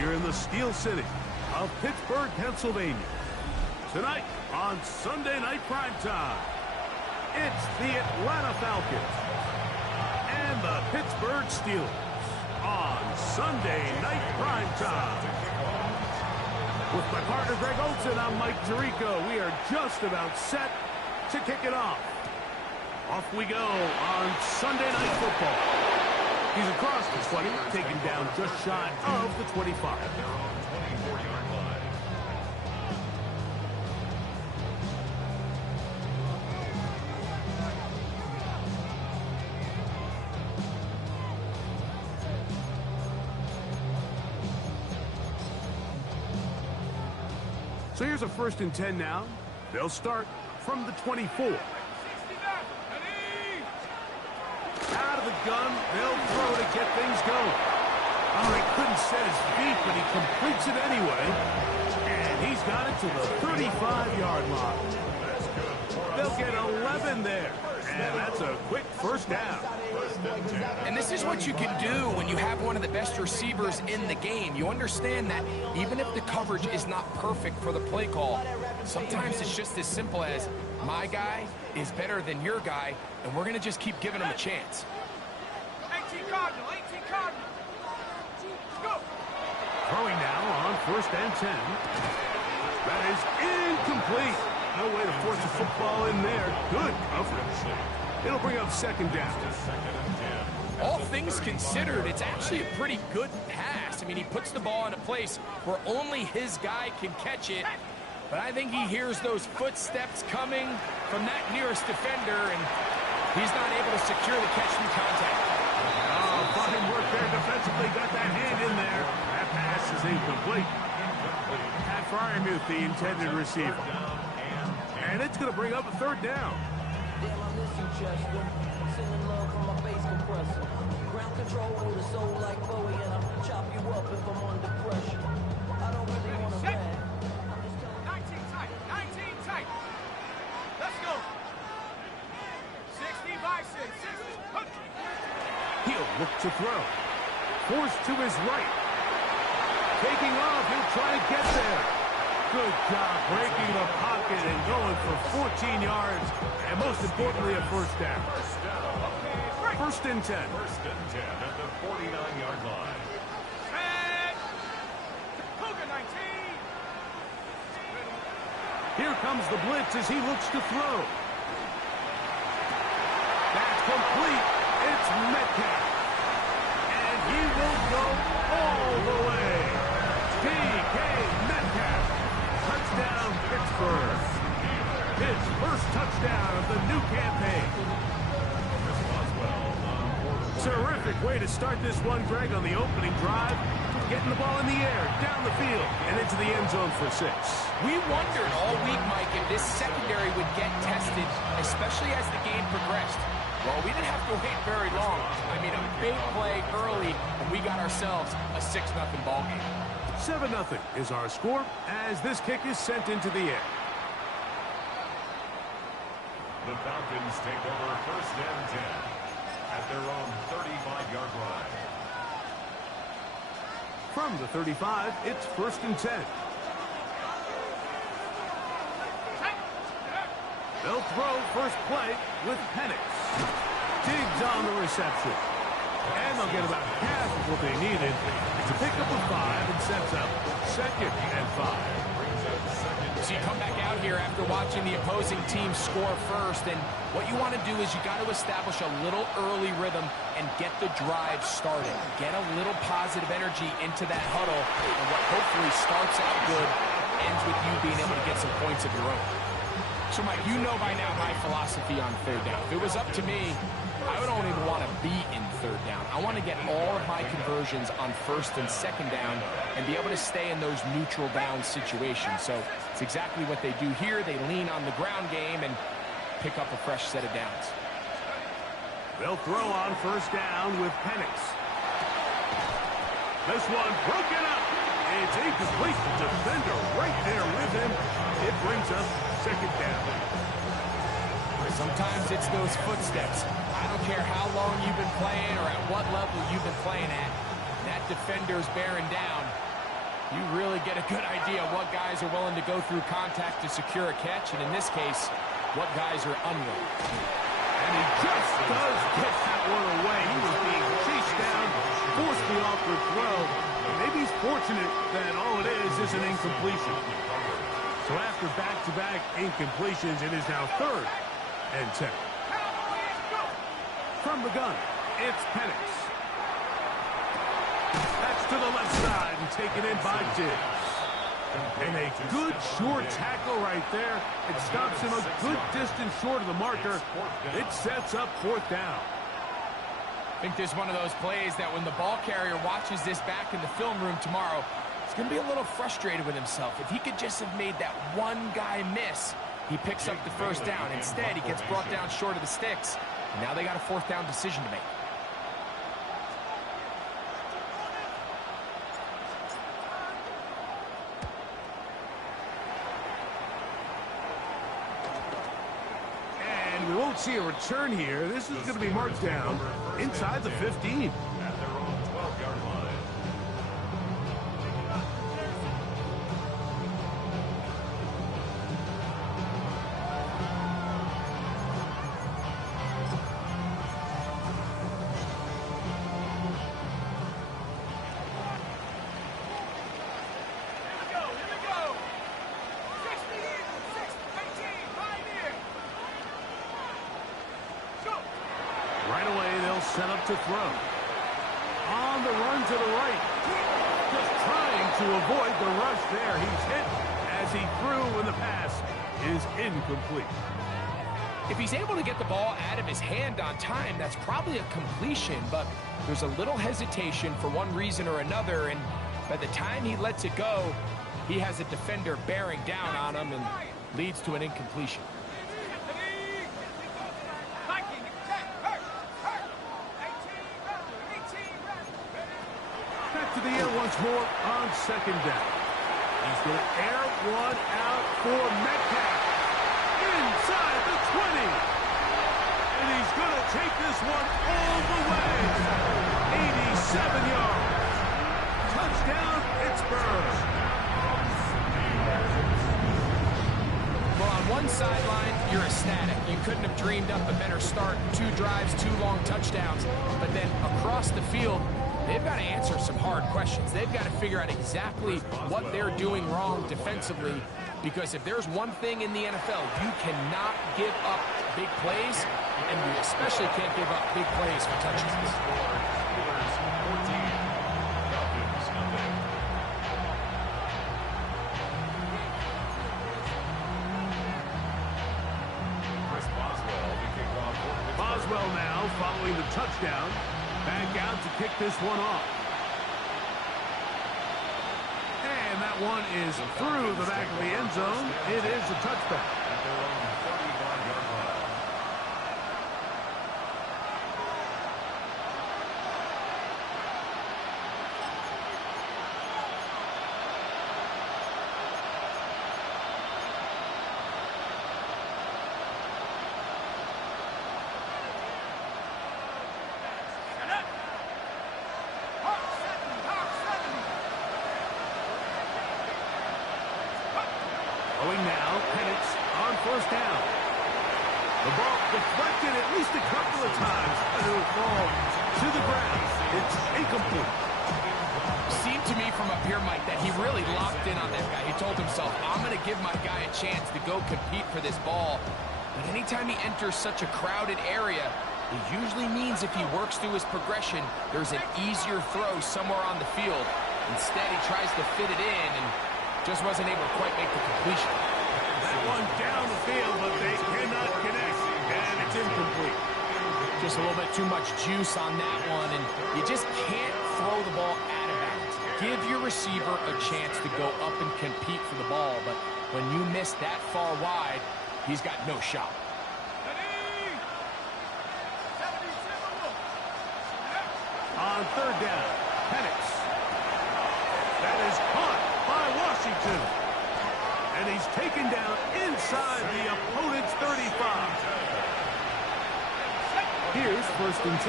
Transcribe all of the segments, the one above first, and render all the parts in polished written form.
here in the Steel City of Pittsburgh, Pennsylvania. Tonight on Sunday Night Primetime, it's the Atlanta Falcons and the Pittsburgh Steelers on Sunday Night Primetime. With my partner Greg Olson, I'm Mike Tirico. We are just about set to kick it off. Off we go on Sunday Night Football. He's across the 20, taken down just shy of the 25. So here's a 1st and 10 now. They'll start from the 24. Out of the gun, they'll throw to get things going. Oh, he couldn't set his feet, but he completes it anyway. And he's got it to the 35-yard line. They'll get 11 there. And that's a quick 1st down. And this is what you can do when you have one of the best receivers in the game. You understand that even if the coverage is not perfect for the play call, sometimes it's just as simple as my guy is better than your guy, and we're going to just keep giving him a chance. 18 Cardinal, 18 Cardinal. Let's go. Throwing now on 1st and 10. That is incomplete. No way to force a football in there. Good coverage. It'll bring up 2nd down. All things considered, it's actually a pretty good pass. I mean, he puts the ball in a place where only his guy can catch it. But I think he hears those footsteps coming from that nearest defender, and he's not able to secure the catch through contact. Oh, fine work there defensively. Got that hand in there. That pass is incomplete. Pat Fryermuth, the intended receiver. And it's going to bring up a 3rd down. Damn, I miss you, Chester. Sending love from my bass compressor. Ground control with a soul like Bowie, and I'll chop you up if I'm under pressure. I don't really want to bad. 19 tight, 19 tight. Let's go. 60 by 6, 60. He'll look to throw. Forced to his right. Taking off, he'll try to get there. Good job breaking the pocket and going for 14 yards, and most importantly, a 1st down. 1st and 10. 1st and 10 at the 49-yard line. And Cougar 19. Here comes the blitz as he looks to throw. That's complete. It's Metcalf. And he will go all the way. DK Metcalf. Touchdown, Pittsburgh. His 1st touchdown of the new campaign. Terrific way to start this one, Greg, on the opening drive. Getting the ball in the air, down the field, and into the end zone for 6. We wondered all week, Mike, if this secondary would get tested, especially as the game progressed. Well, we didn't have to wait very long. I mean, a big play early, and we got ourselves a 6-0 ball game. 7-0 is our score as this kick is sent into the air. The Falcons take over 1st and 10 at their own 35-yard line. From the 35, it's 1st and 10. They'll throw first play with Penix. Diggs on the reception. And they'll get about half of what they needed. It's a pickup of 5 and sets up 2nd and 5. So you come back out here after watching the opposing team score first, and what you want to do is you got to establish a little early rhythm and get the drive started. Get a little positive energy into that huddle, and what hopefully starts out good ends with you being able to get some points of your own. So, Mike, you know by now my philosophy on 3rd down. If it was up to me, I would only want to be in 3rd down. I want to get all of my conversions on 1st and 2nd down and be able to stay in those neutral down situations. So it's exactly what they do here. They lean on the ground game and pick up a fresh set of downs. They'll throw on 1st down with Penix. This one broken up. It's incomplete. Defender right there with him. It brings up 2nd down. Sometimes it's those footsteps. I don't care how long you've been playing or at what level you've been playing at. That defender's bearing down. You really get a good idea of what guys are willing to go through contact to secure a catch, and in this case, what guys are unwilling. And he just does get that one away. He was being chased down, forced the awkward throw. Maybe he's fortunate that all it is an incompletion. So after back-to-back incompletions, it is now 3rd and 10. From the gun, it's Penix. That's to the left side and taken in by Diggs. And a good short tackle right there. It stops him a good distance short of the marker. It sets up 4th down. I think this is one of those plays that when the ball carrier watches this back in the film room tomorrow, he's going to be a little frustrated with himself. If he could just have made that one guy miss, he picks up the 1st down. Instead, he gets brought down short of the sticks. Now they got a 4th down decision to make. We won't see a return here. This is going to be marked down inside the 15. At their own 12-yard line. Right away, they'll set up to throw. On the run to the right. Just trying to avoid the rush there. He's hit as he threw when the pass is incomplete. If he's able to get the ball out of his hand on time, that's probably a completion, but there's a little hesitation for one reason or another, and by the time he lets it go, he has a defender bearing down on him and leads to an incompletion. Back to the air once more on 2nd down. He's going to air one out for Metcalf. Inside the 20. And he's going to take this one all the way. 87 yards. Touchdown, Pittsburgh. Well, on one sideline, you're ecstatic. You couldn't have dreamed up a better start. 2 drives, 2 long touchdowns. But then across the field, they've got to answer some hard questions. They've got to figure out exactly what they're doing wrong defensively, because if there's one thing in the NFL, you cannot give up big plays, and you especially can't give up big plays for touchdowns. Boswell now following the touchdown. Back out to kick this one off. And that one is through the back of the end zone. It is a touchback. At their own 35-yard line. Going now, Penix on 1st down. The ball deflected at least a couple of times, and it will fall to the ground. It's incomplete. Seemed to me from up here, Mike, that he really locked in on that guy. He told himself, I'm going to give my guy a chance to go compete for this ball. But anytime he enters such a crowded area, it usually means if he works through his progression, there's an easier throw somewhere on the field. Instead, he tries to fit it in and just wasn't able to quite make the completion. That one down the field, but they cannot connect, and it's incomplete. Just a little bit too much juice on that one, and you just can't throw the ball out of bounds. Give your receiver a chance to go up and compete for the ball, but when you miss that far wide, he's got no shot. On 3rd down, Penix. That is caught by Washington. And he's taken down inside the opponent's 35. Here's 1st and 10.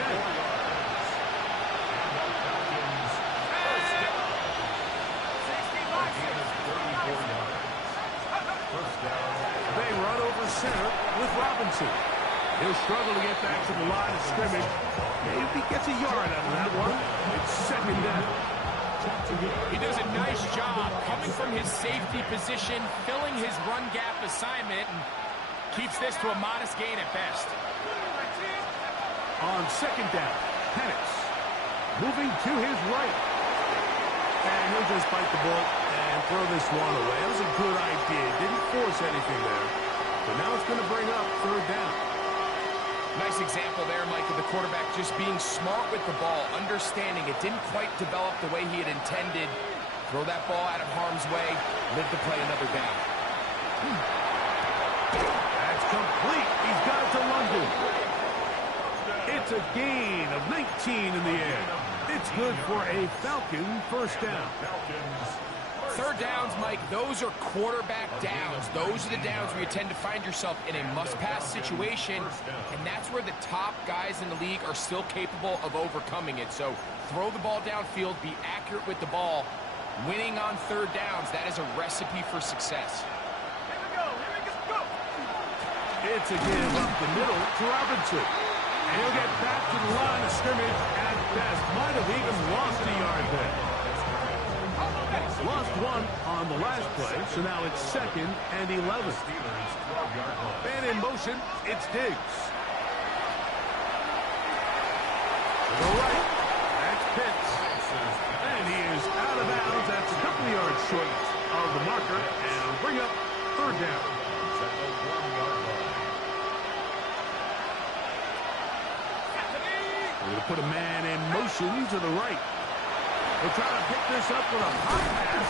yards. First down. They run over center with Robinson. He'll struggle to get back to the line of scrimmage. Maybe he gets a yard out of that one. It's second down. He does a nice job coming from his safety position, filling his run gap assignment, and keeps this to a modest gain at best. On second down, Penix moving to his right. And he'll just bite the ball and throw this one away. That was a good idea. Didn't force anything there. But now it's going to bring up third down. Nice example there, Mike, of the quarterback just being smart with the ball, understanding it didn't quite develop the way he had intended. Throw that ball out of harm's way, live to play another down. That's complete. He's got it to London. It's a gain of 19 in the air. It's good for a Falcon first down. Third downs, Mike, those are quarterback downs. Those are the downs where you tend to find yourself in a must-pass situation, and that's where the top guys in the league are still capable of overcoming it. So throw the ball downfield, be accurate with the ball. Winning on third downs, that is a recipe for success. Here we go, go! It's a give up the middle to Robinson. And he'll get back to the line of scrimmage at best. Might have even lost a yard there. Lost one on the last play, so now it's second and 11. And in motion, it's Diggs. To the right, that's Pitts. And he is out of bounds. That's a couple of yards short of the marker. And it'll bring up third down. We're going to put a man in motion to the right. He'll try to pick this up with a hot pass.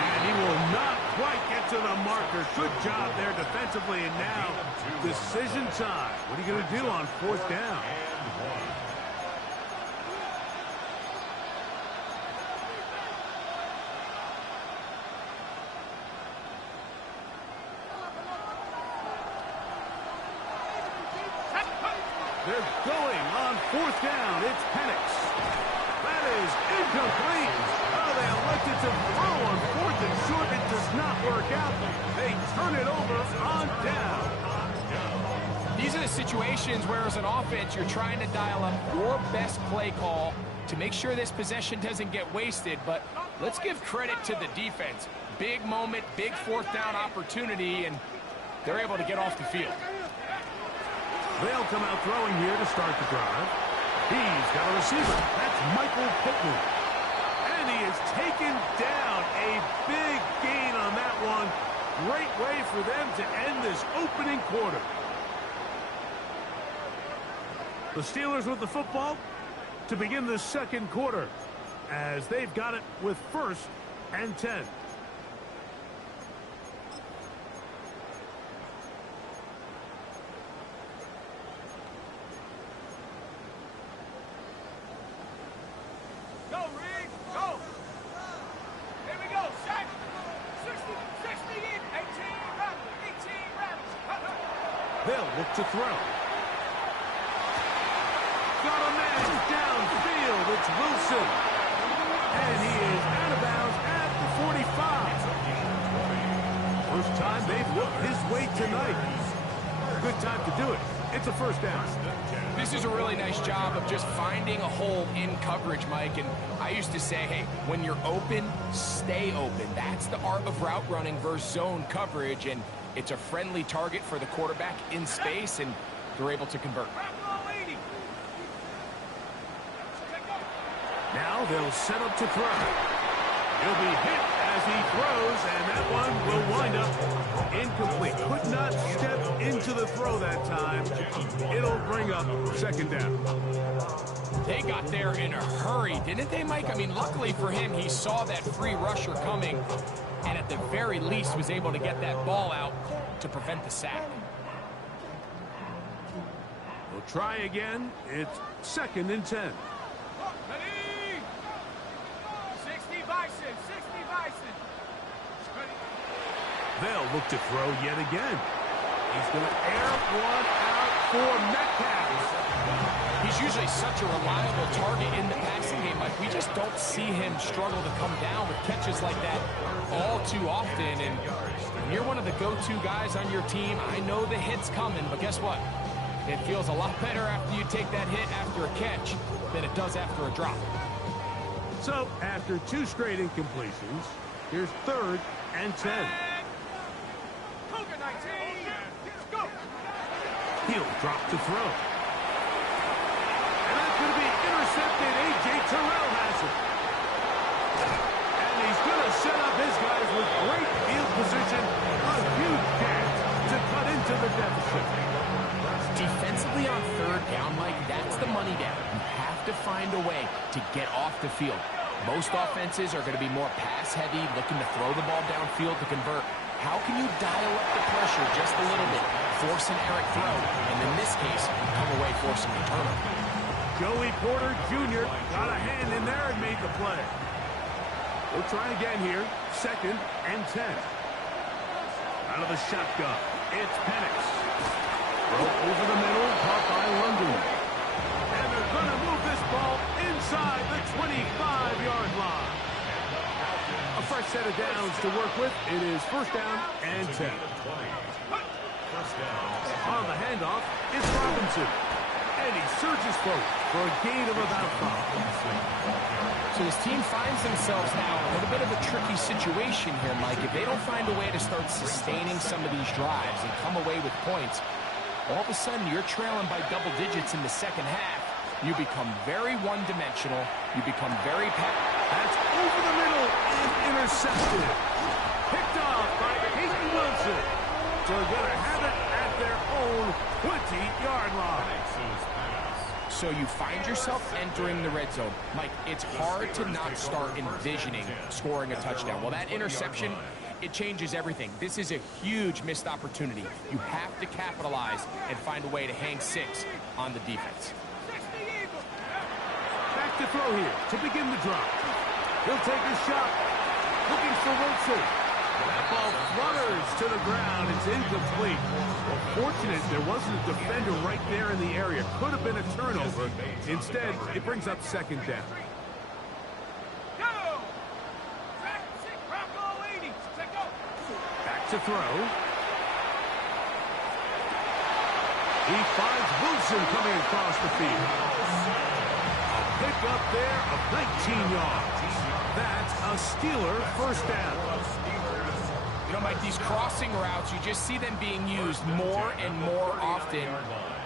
And he will not quite get to the marker. Good job there defensively. And now, decision time. What are you going to do on fourth down? They're going on fourth down. It's Penix. That is incomplete. Oh, they elected to throw on fourth and short. It does not work out. They turn it over on down. These are the situations where, as an offense, you're trying to dial up your best play call to make sure this possession doesn't get wasted. But let's give credit to the defense. Big moment, big fourth down opportunity, and they're able to get off the field. They'll come out throwing here to start the drive. He's got a receiver. That's Michael Pittman. And he is taken down. A big gain on that one. Great way for them to end this opening quarter. The Steelers with the football to begin the second quarter, as they've got it with first and 10. Go, Reed, go! Here we go, set! 60 in, 18 rabbits. They'll look to throw. Got a man downfield. It's Wilson. And he is out of bounds at the 45. First time they've looked his way tonight. Good time to do it. It's a first down. This is a really nice job of just finding a hole in coverage, Mike. And I used to say, hey, when you're open, stay open. That's the art of route running versus zone coverage. And it's a friendly target for the quarterback in space, and they're able to convert. Now they'll set up to throw. He'll be hit as he throws, and that one will wind up incomplete. Could not step into the throw that time. It'll bring up second down. They got there in a hurry, didn't they, Mike? I mean, luckily for him, he saw that free rusher coming, and at the very least was able to get that ball out to prevent the sack. We'll try again. It's second and 10. 60 Bison. They'll look to throw yet again. He's going to air one out for Metcalf. He's usually such a reliable target in the passing game, Mike. We just don't see him struggle to come down with catches like that all too often, and when you're one of the go-to guys on your team, I know the hit's coming, but guess what? It feels a lot better after you take that hit after a catch than it does after a drop. So, after 2 straight incompletions, here's 3rd and 10. Cougar 19. Go. He'll drop to throw. And that's going to be intercepted. A.J. Terrell has it. And he's going to set up his guys with great field position. A huge chance to cut into the deficit. Defensively on 3rd down, Mike, that's the money down. You have to find a way to get off the field. Most offenses are going to be more pass-heavy, looking to throw the ball downfield to convert. How can you dial up the pressure just a little bit, force an errant throw, and in this case, come away forcing a turnover? Joey Porter Jr. got a hand in there and made the play. We'll try again here. 2nd and 10. Out of the shotgun, it's Penix. Throw over the middle, caught by London. And they're going to move this ball inside the 25-yard line. A fresh set of downs to work with. It is 1st down and 10. On the handoff, it's Robinson. And he surges forward for a gain of about 5. So this team finds themselves now in a little bit of a tricky situation here, Mike. If they don't find a way to start sustaining some of these drives and come away with points, all of a sudden you're trailing by double digits in the 2nd half. You become very one-dimensional. You become very That's over the middle and intercepted. Picked off by Peyton Wilson. So they're going to have it at their own 20-yard line. So you find yourself entering the red zone. Mike, it's hard to not start envisioning scoring a touchdown. Well, that interception, it changes everything. This is a huge missed opportunity. You have to capitalize and find a way to hang 6 on the defense. Back to throw here to begin the drive. He'll take a shot. Looking for Wilson. That ball flutters to the ground. It's incomplete. Well, fortunate there wasn't a defender right there in the area. Could have been a turnover. Instead, it brings up 2nd down. Go. Back to throw. He finds Wilson coming across the field. A pick up there of 19 yards. That's a Steeler 1st down. You know, Mike, these crossing routes, you just see them being used more and more often.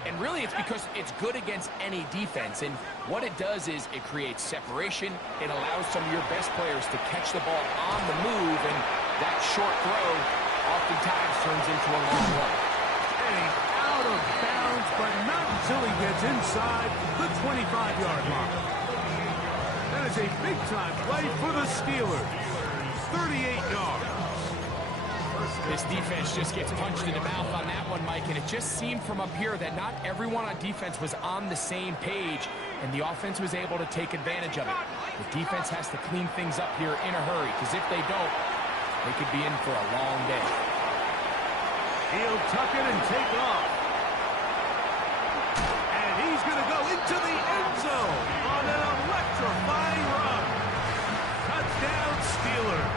And really, it's because it's good against any defense. And what it does is it creates separation. It allows some of your best players to catch the ball on the move. And that short throw oftentimes turns into a long one. And he's out of bounds, but not until he gets inside the 25-yard mark. That is a big-time play for the Steelers. 38 yards. This defense just gets punched in the mouth on that one, Mike, and it just seemed from up here that not everyone on defense was on the same page, and the offense was able to take advantage of it. The defense has to clean things up here in a hurry, because if they don't, they could be in for a long day. He'll tuck it and take off. And he's going to go into the end zone on an electrifying run. Touchdown, Steelers.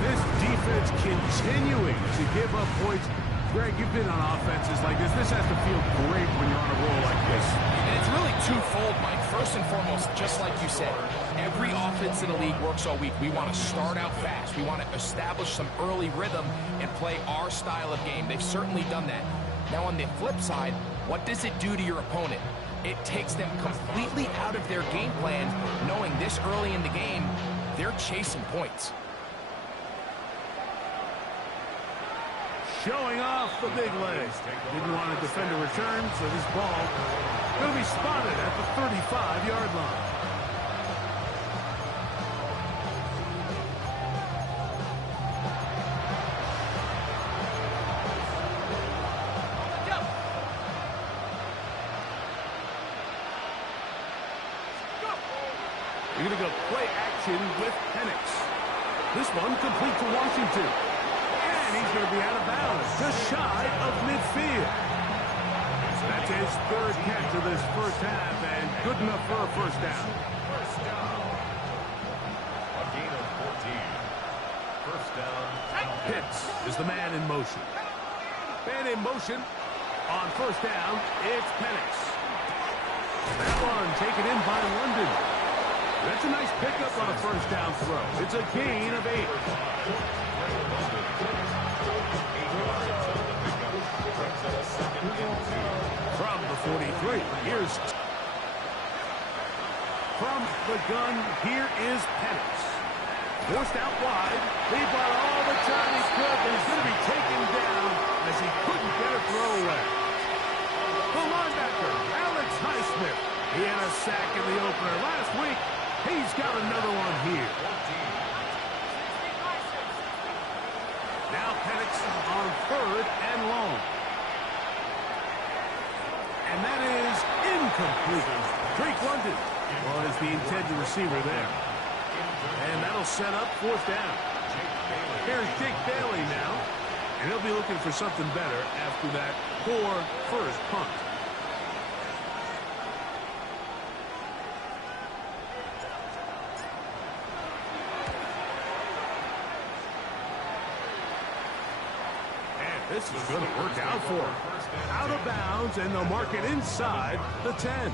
This defense continuing to give up points. Greg, you've been on offenses like this. This has to feel great when you're on a roll like this. And it's really twofold, Mike. First and foremost, just like you said, every offense in the league works all week. We want to start out fast. We want to establish some early rhythm and play our style of game. They've certainly done that. Now, on the flip side, what does it do to your opponent? It takes them completely out of their game plan, knowing this early in the game, they're chasing points. Showing off the big legs. Didn't want a defender return, so this ball going to be spotted at the 35-yard line. You're going to go play action with Penix. This one complete to Washington. And he's going to be out of bounds, just shy of midfield. That's his 3rd catch of this 1st half, and good enough for a 1st down. Penix is the man in motion. Man in motion on first down. It's Penix. That one taken in by London. That's a nice pickup on a first down throw. It's a gain of 8. From the 43, here's... From the gun, here is Penix. Forced out wide. He bought all the time he could, but he's going to be taken down as he couldn't get a throw away. The linebacker, Alex Highsmith. He had a sack in the opener last week. He's got another one here. Now Penix on third and long. And that is incomplete. Drake London is the intended receiver there. And that'll set up fourth down. Here's Jake Bailey now. And he'll be looking for something better after that poor first punt. And this is going to work out for him. Out of bounds, and they'll mark it inside the 10.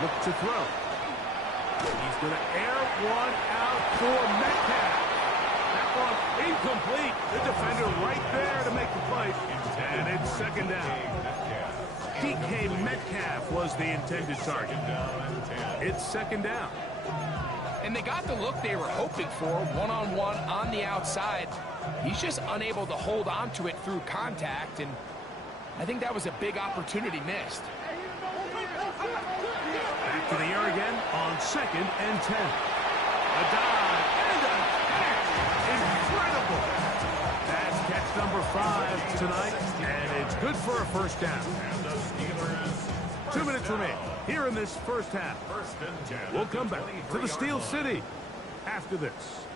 Look to throw. He's going to air one out for Metcalf. That one incomplete. The defender right there to make the play. And it's second down. DK Metcalf was the intended target. It's second down. And they got the look they were hoping for, one-on-one on the outside. He's just unable to hold on to it through contact, and I think that was a big opportunity missed. Back to the air again on second and 10. A dive and a catch. Incredible. That's catch number 5 tonight, and it's good for a first down. 2 minutes remain here in this first half. We'll come back to the Steel City after this.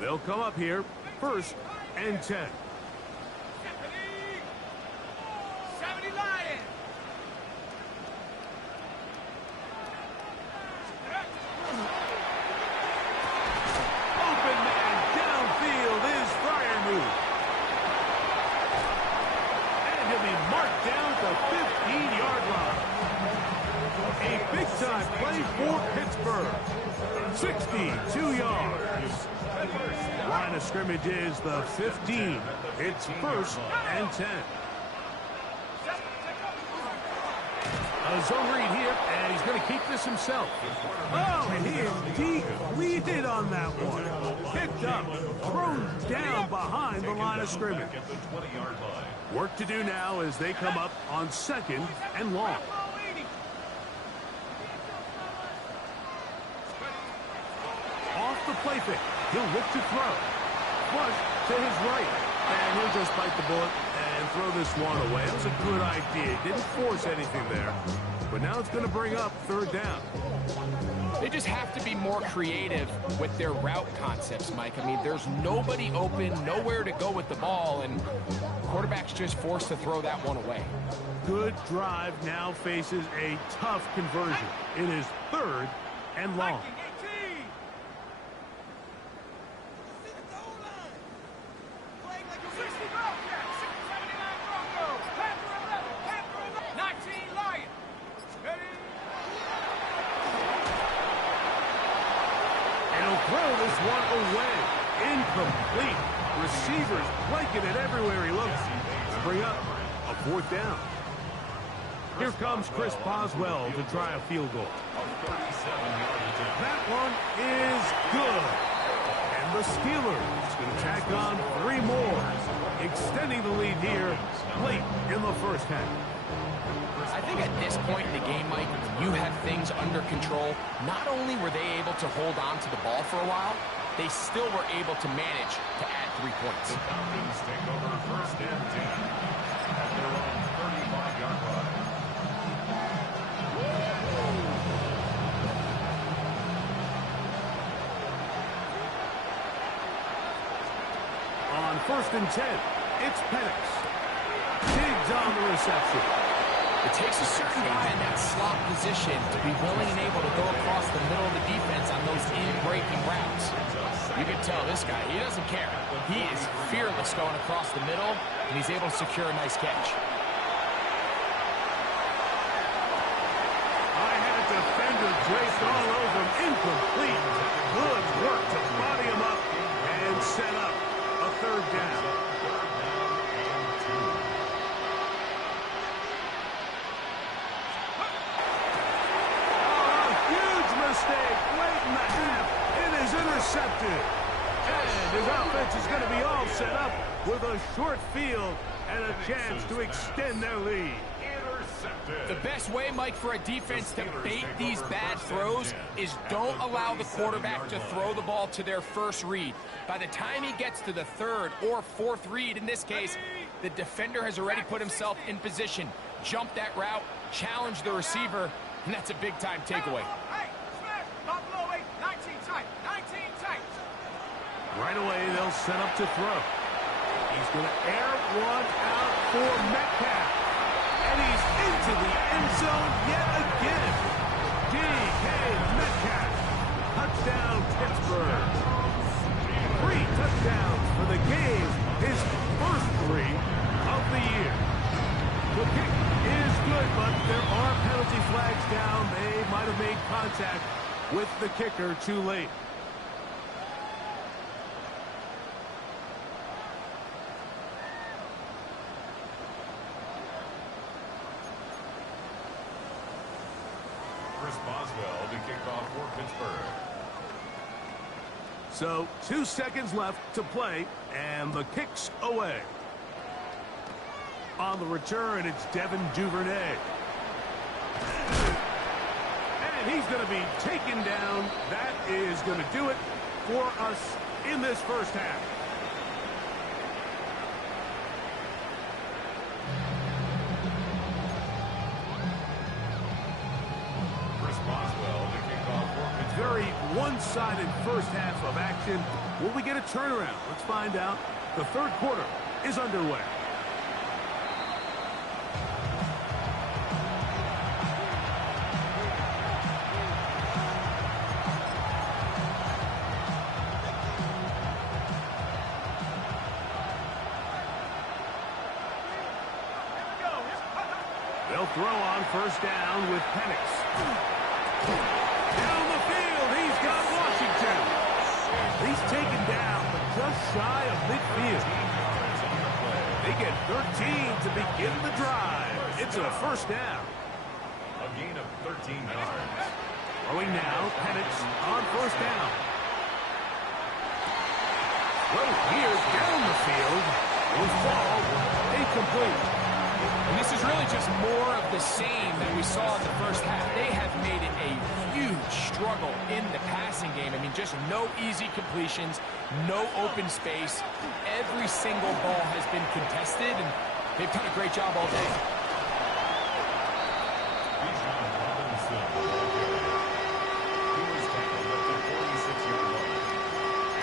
They'll come up here first and 10. Big-time play for Pittsburgh. 62 yards. Line of scrimmage is the 15. It's first and 10. A zone read here, and he's going to keep this himself. Oh, and he is depleted on that one. Picked up, thrown down behind the line of scrimmage. Work to do now as they come up on second and long. Off the play fake. He'll look to throw. Flush to his right. And he'll just bite the bullet and throw this one away. That was a good idea. Didn't force anything there. But now it's going to bring up third down. They just have to be more creative with their route concepts, Mike. I mean, there's nobody open, nowhere to go with the ball, and quarterback's just forced to throw that one away. Good drive now faces a tough conversion. It is third and long. Throw this one away. Incomplete. Receivers blanking it everywhere he looks. Bring up a fourth down. Here comes Chris Boswell to try a field goal. That one is good. And the Steelers going to tack on 3 more, extending the lead here late in the first half. I think at this point in the game, Mike, you have things under control. Not only were they able to hold on to the ball for a while, they still were able to manage to add 3 points. The Falcons take over first and 10 at their own 35-yard line. On first and 10, it's Penix. Diggs on the reception. It takes a certain guy in that slot position to be willing and able to go across the middle of the defense on those in-breaking routes. You can tell this guy, he doesn't care. He is fearless going across the middle, and he's able to secure a nice catch. I had a defender draped all over him. Incomplete. Good work to body him up and set up a 3rd down. Mistake late in the half. It is intercepted. And his offense is going to be all set up with a short field and a chance to extend their lead. The best way, Mike, for a defense to bait these bad throws is don't allow the quarterback to throw the ball to their first read. By the time he gets to the 3rd or 4th read, in this case, the defender has already put himself in position, jump that route, challenge the receiver, and that's a big-time takeaway. Right away, they'll set up to throw. He's going to air one out for Metcalf. And he's into the end zone yet again. D.K. Metcalf. Touchdown, Pittsburgh. 3 touchdowns for the game. His first 3 of the year. The kick is good, but there are penalty flags down. They might have made contact with the kicker too late. Boswell to kick off for Pittsburgh. So 2 seconds left to play, and the kick's away. On the return, it's Devin Duvernay. And he's going to be taken down. That is going to do it for us in this first half. Very one-sided first half of action. Will we get a turnaround? Let's find out. The 3rd quarter is underway. They'll throw on first down with Penix. Down the field, he's got Washington. He's taken down, but just shy of midfield. They get 13 to begin the drive. It's a first down. A gain of 13 yards. Throwing now, Penix on first down. Well, here down the field. Will fall incomplete. And this is really just more of the same that we saw in the first half. They have made it a huge struggle in the passing game. I mean, just no easy completions, no open space. Every single ball has been contested, and they've done a great job all day. He was tackled at the 46-yard line.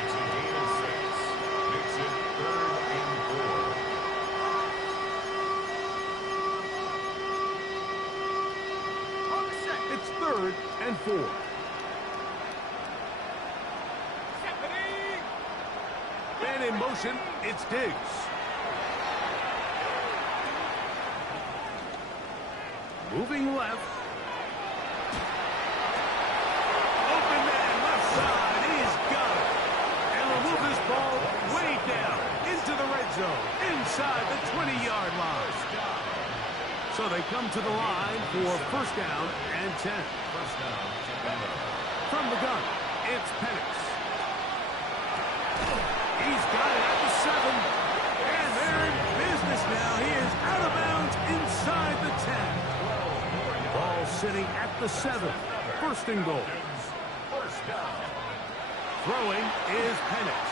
It's a gain of 6. Makes it 3rd and 4. It's 3rd and 4. And in motion, it's Diggs. Moving left. Open man, left side. He's got it. And will move this ball way down into the red zone, inside the 20-yard line. So they come to the line for first down and 10. First down. From the gun, it's Penix. 7. First and goal. First down. Throwing is Penix.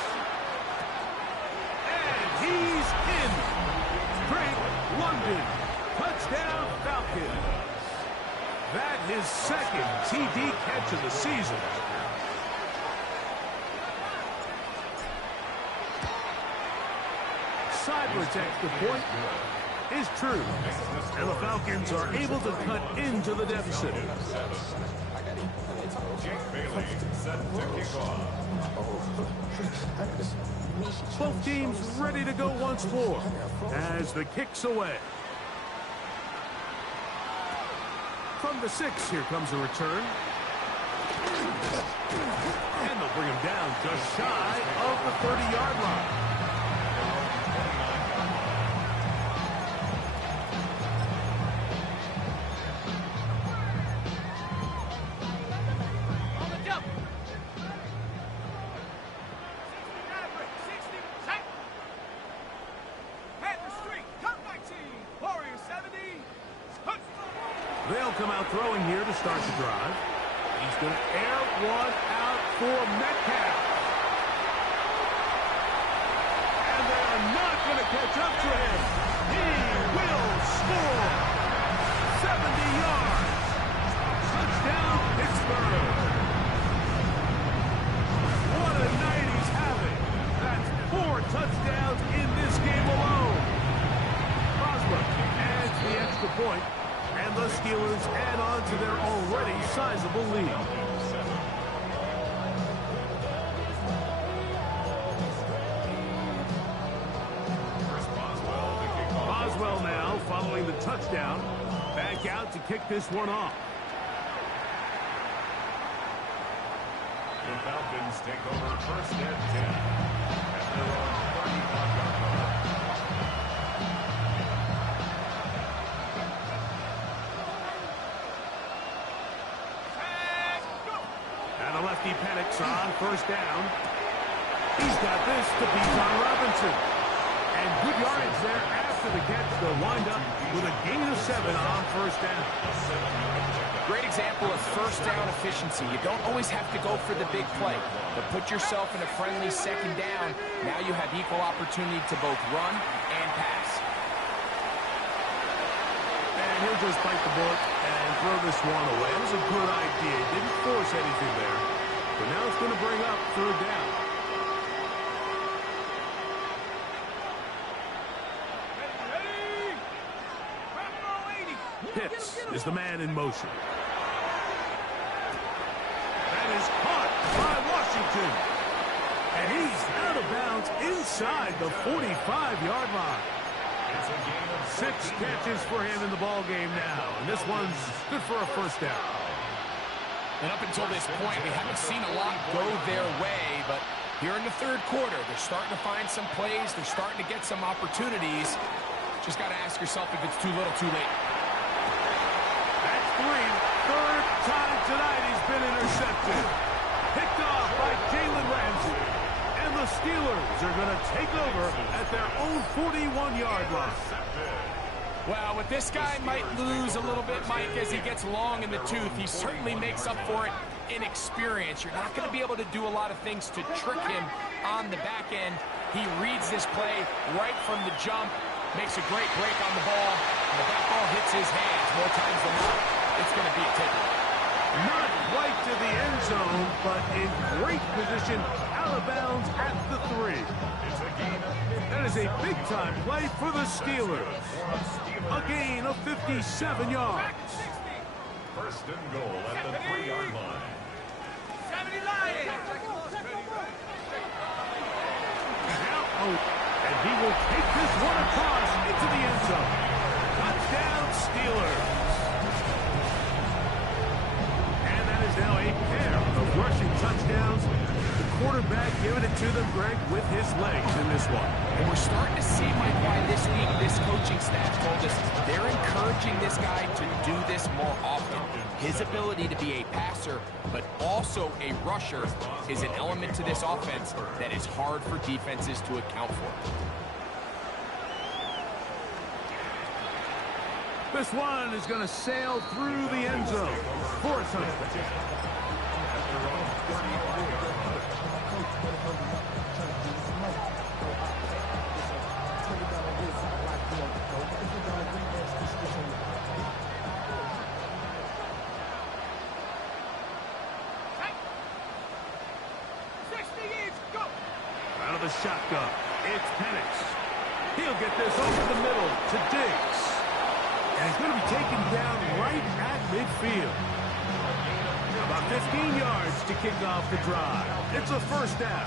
And he's in. Drake London. Touchdown Falcons. That his second TD catch of the season. Side protects the point is true. And the Falcons are able to cut into the deficit. Jake Bailey set to kick off. Both teams ready to go once more as the kick's away. From the 6, here comes a return. And they'll bring him down just shy of the 30-yard line. They'll come out throwing here to start the drive. He's going to air one out for Metcalf. And they are not going to catch up to him. He will score. 70 yards. Touchdown, Pittsburgh. What a night he's having. That's 4 touchdowns in this game alone. Boswell adds the extra point. And the Steelers add on to their already sizable lead. Boswell now following the touchdown. Back out to kick this one off. The Falcons take over first and 10 at their own 35-yard line. Lefty Penix on first down. He's got this to Bijan Robinson. And good yardage there after the catch. They'll wind up with a gain of 7 on first down. Great example of first down efficiency. You don't always have to go for the big play, but put yourself in a friendly second down. Now you have equal opportunity to both run and pass. And he'll just bite the bullet and throw this one away. It was a good idea. Didn't force anything there. But now it's going to bring up third down. Pitts is the man in motion. That is caught by Washington. And he's out of bounds inside the 45-yard line. 6 catches for him in the ball game now. And this one's good for a first down. And up until this point, we haven't seen a lot go their way, but here in the third quarter, they're starting to find some plays. They're starting to get some opportunities. Just got to ask yourself if it's too little, too late. That's 3. Third time tonight he's been intercepted. Picked off by Jalen Ramsey. And the Steelers are going to take over at their own 41-yard line. Well, what this guy might lose a little bit, Mike, as he gets long in the tooth, he certainly makes up for it in experience. You're not going to be able to do a lot of things to trick him on the back end. He reads this play right from the jump, makes a great break on the ball, and the back ball hits his hands more times than not. It's going to be a takeaway. Not quite to the end zone, but in great position, out of bounds at the 3. That is a big-time play for the Steelers. A gain of 57 yards. First and goal at the 3-yard line. 70 Lions! And he will take this one across into the end zone. Touchdown, Steelers. And that is now a pair of rushing touchdowns. The quarterback giving it to them, Greg, with his legs in this one. And we're starting to see, Mike, why this week this coaching staff told us they're encouraging this guy to do this more often. His ability to be a passer, but also a rusher, is an element to this offense that is hard for defenses to account for. This one is going to sail through the end zone for a touchdown. Out of the shotgun, it's Penix. He'll get this over the middle to Diggs. And he's going to be taken down right at midfield. About 15 yards to kick off the drive. It's a first down.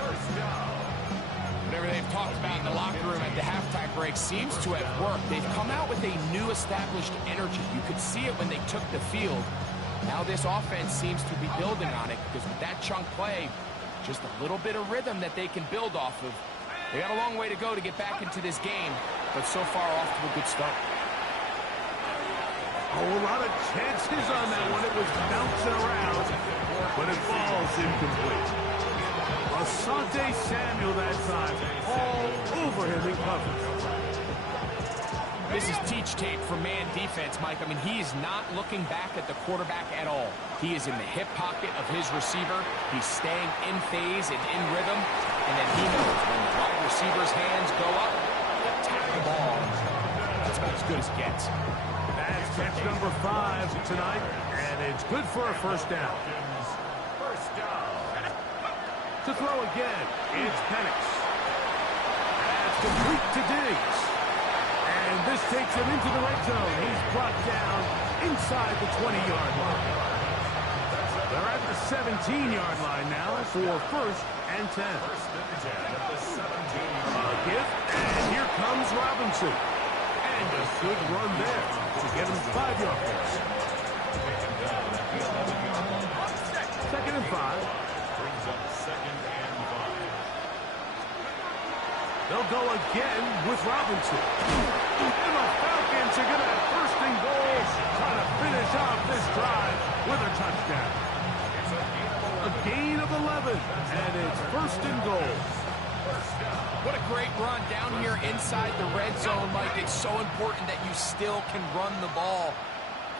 Whatever they've talked about in the locker room at the halftime break seems to have worked. They've come out with a new established energy. You could see it when they took the field. Now this offense seems to be building on it because with that chunk play, just a little bit of rhythm that they can build off of. They got a long way to go to get back into this game, but so far off to a good start. A whole lot of chances on that one. It was bouncing around, but it falls incomplete. Asante Samuel that time, all over him in coverage. This is teach tape for man defense, Mike. I mean, he is not looking back at the quarterback at all. He is in the hip pocket of his receiver. He's staying in phase and in rhythm. And then he knows when the wide receiver's hands go up, attack the ball. That's about as good as it gets. That's catch number 5 tonight, and it's good for a first down. To throw again, it's Penix. That's complete to Diggs. And this takes him into the red zone. He's brought down inside the 20-yard line. They're at the 17-yard line now for first and 10. A gift, and here comes Robinson. And a good run there to get him 5 yards. Second and 5. They'll go again with Robinson. And the Falcons are going to have first and goal, trying to finish off this drive with a touchdown. A gain of 11, and it's first and goal. What a great run down here inside the red zone, Mike. It's so important that you still can run the ball.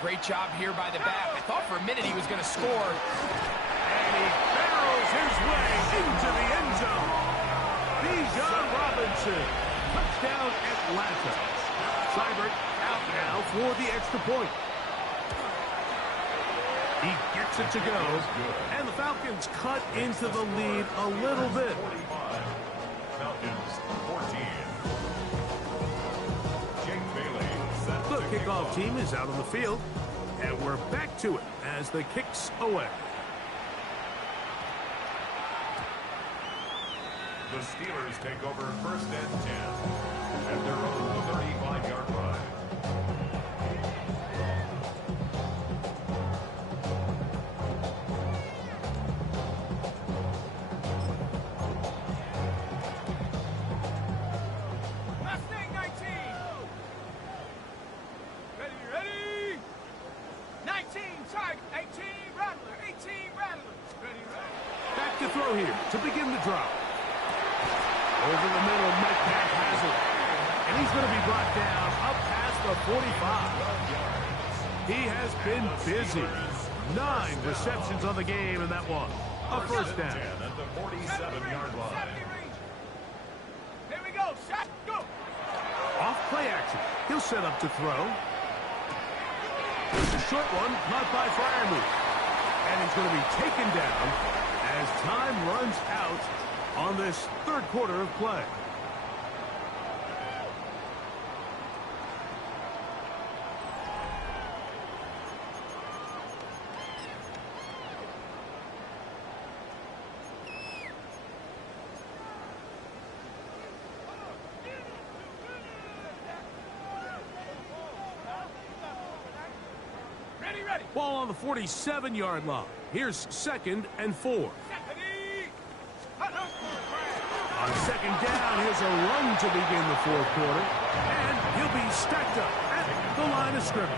Great job here by the back. I thought for a minute he was going to score. And he barrels his way into the end zone. Bijan Robinson, touchdown Atlanta. Seibert out now for the extra point. He gets it to go, and the Falcons cut into the lead a little bit. Falcons 14. Jake Bailey set The kickoff team is out on the field, and we're back to it as the kicks away. The Steelers take over first and 10 at their own 35-yard line. Mustang 19. Ready. 19, Tiger. 18, Rattler. 18, Rattler. Ready. Back to throw here to begin the drive. Over the middle, Metcalf has it. And he's going to be brought down up past the 45. He has been busy. 9 receptions on the game in that one. A first down. At the 47-yard line. Here we go. Shot. Go. Off play action. He'll set up to throw. There's a short one, caught by Freiermuth. And he's going to be taken down as time runs out on this third quarter of play. Ready. Ball on the 47-yard line. Here's second and 4. On second down, here's a run to begin the fourth quarter. And he'll be stacked up at the line of scrimmage.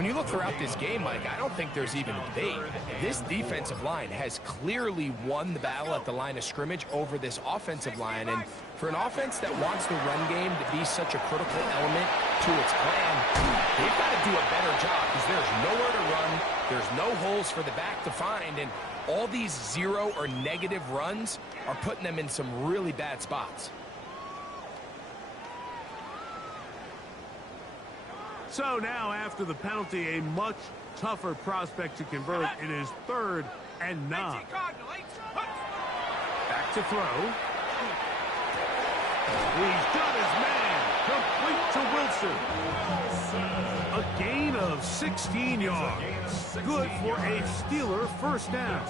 When you look throughout this game, Mike, I don't think there's even a debate. This defensive line has clearly won the battle at the line of scrimmage over this offensive line. And for an offense that wants the run game to be such a critical element to its plan, they've got to do a better job because there's nowhere to run. There's no holes for the back to find. And all these zero or negative runs are putting them in some really bad spots. So now, after the penalty, a much tougher prospect to convert. It is 3rd and 9. Back to throw. He's got his man. Complete to Wilson. A gain of 16 yards. Good for a Steeler first down.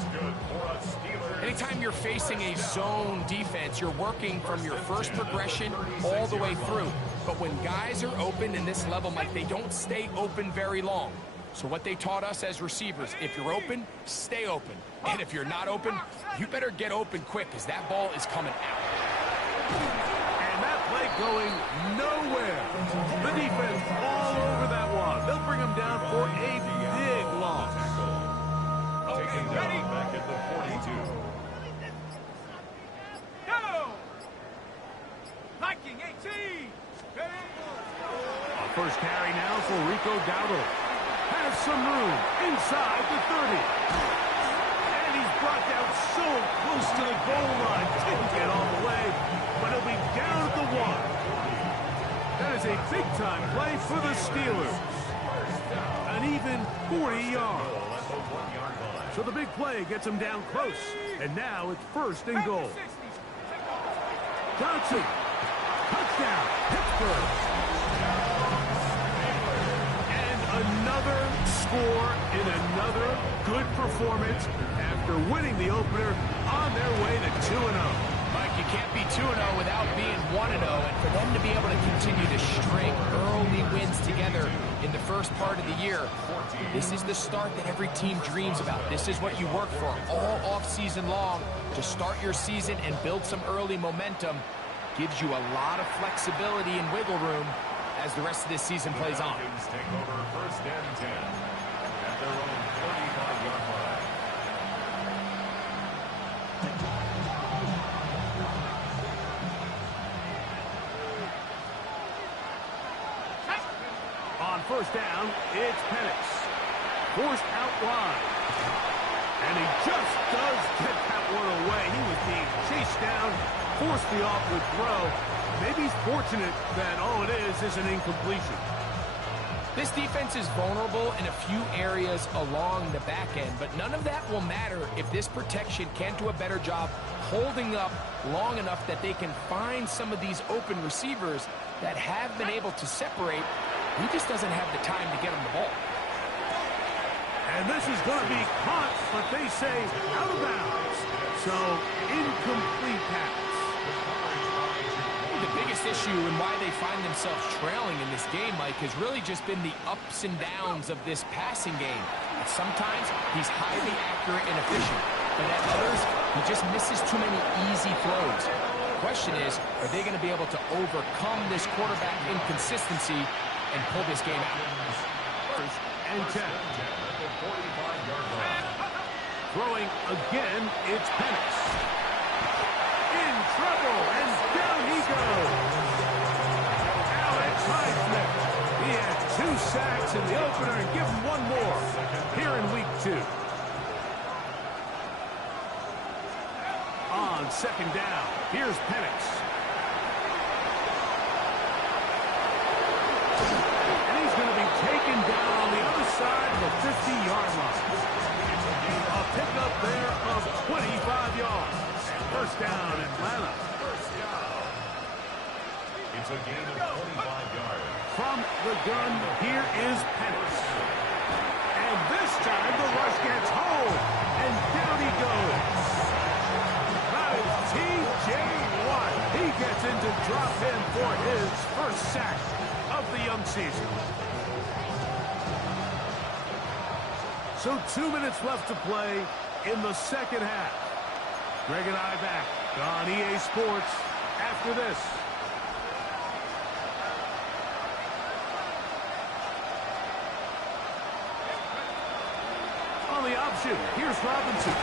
Anytime you're facing a zone defense, you're working from your first progression all the way through. But when guys are open in this level, Mike, they don't stay open very long. So what they taught us as receivers, if you're open, stay open. And if you're not open, you better get open quick because that ball is coming out. And that play going nowhere. The defense all over that one. They'll bring him down for a big loss. Taken down back at the 42. Go! Viking 18! A first carry now for Rico Dowdle. Has some room inside the 30. And he's brought down so close to the goal line. Didn't get all the way, but he'll be down at the 1. That is a big-time play for the Steelers. An even 40 yards. So the big play gets him down close. And now it's 1st and goal. Johnson. Touchdown, Pittsburgh. And another score in another good performance after winning the opener on their way to 2-0. Mike, you can't be 2-0 without being 1-0, and for them to be able to continue to string early wins together in the first part of the year, this is the start that every team dreams about. This is what you work for all off-season long to start your season and build some early momentum. Gives you a lot of flexibility and wiggle room as the rest of this season plays on. Falcons take over 1st and 10 at their own 45-yard line. On 1st down, it's Penix. Forced out wide. And he just does get that one away. He was being chased down, forced the awkward throw. Maybe he's fortunate that all it is an incompletion. This defense is vulnerable in a few areas along the back end, but none of that will matter if this protection can't do a better job holding up long enough that they can find some of these open receivers that have been able to separate. He just doesn't have the time to get him the ball. And this is going to be caught, but they say out of bounds. So, incomplete pass. The biggest issue and why they find themselves trailing in this game, Mike, has really just been the ups and downs of this passing game. And sometimes he's highly accurate and efficient, but at others, he just misses too many easy throws. The question is, are they going to be able to overcome this quarterback inconsistency and pull this game out? 1st and 10. Throwing again, it's Penix. In trouble, and down he goes. Alex Highsmith. He had 2 sacks in the opener and give him 1 more here in week 2. On 2nd down, here's Penix. And he's going to be taken down on the other side of the 50-yard line. A pickup there of 25 yards. 1st down, Atlanta. It's a gain of 25 yards. From the gun, here is Penix. And this time the rush gets home. And down he goes. That is T.J. Watt. He gets into drop in for his first sack of the young season. So 2 minutes left to play in the 2nd half. Greg and I back on EA Sports after this. option. Here's Robinson.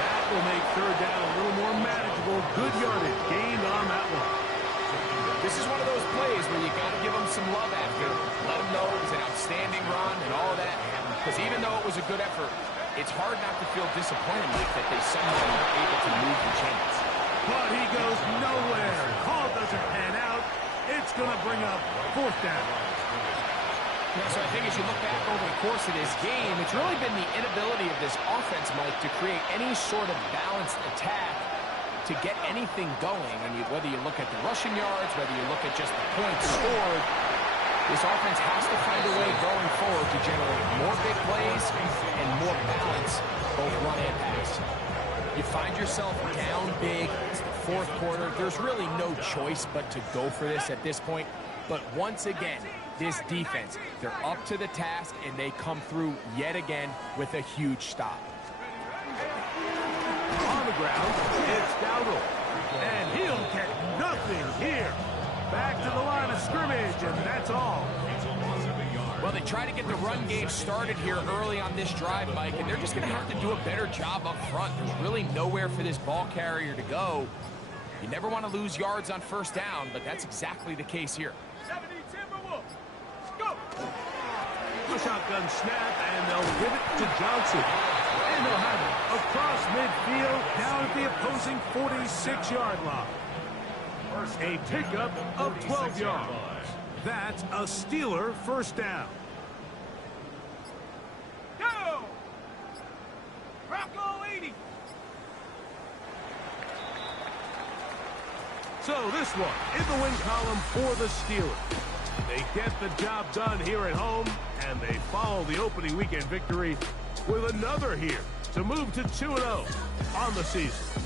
That will make third down a little more manageable. Good yardage gained on that one. This is one of those plays where you got to give them some love after. Let them know it was an outstanding run and all that. Because even though it was a good effort, it's hard not to feel disappointed, Mike, that they somehow weren't able to move the chains. But he goes nowhere. Call doesn't pan out. It's going to bring up fourth down. Yeah, so I think as you look back over the course of this game, it's really been the inability of this offense, Mike, to create any sort of balanced attack to get anything going. And whether you look at the rushing yards, whether you look at just the points scored, this offense has to find a way going forward to generate more big plays and more balance, both run and pass. You find yourself down big. It's the fourth quarter. There's really no choice but to go for this at this point. But once again, this defense, they're up to the task, and they come through yet again with a huge stop. On the ground, it's Dowdle. And he'll get nothing here. Back to the line of scrimmage, and that's all. Well, they try to get the run game started here early on this drive, Mike, and they're just going to have to do a better job up front. There's really nowhere for this ball carrier to go. You never want to lose yards on first down, but that's exactly the case here. 70 Timberwolves. Go. The shotgun snap, and they'll give it to Johnson. And they'll have it across midfield, down at the opposing 46-yard line. A pickup of 12 yards. That's a Steeler first down. Go. Rocco 80. So this one in the win column for the Steelers. They get the job done here at home, and they follow the opening weekend victory with another here to move to 2-0 on the season.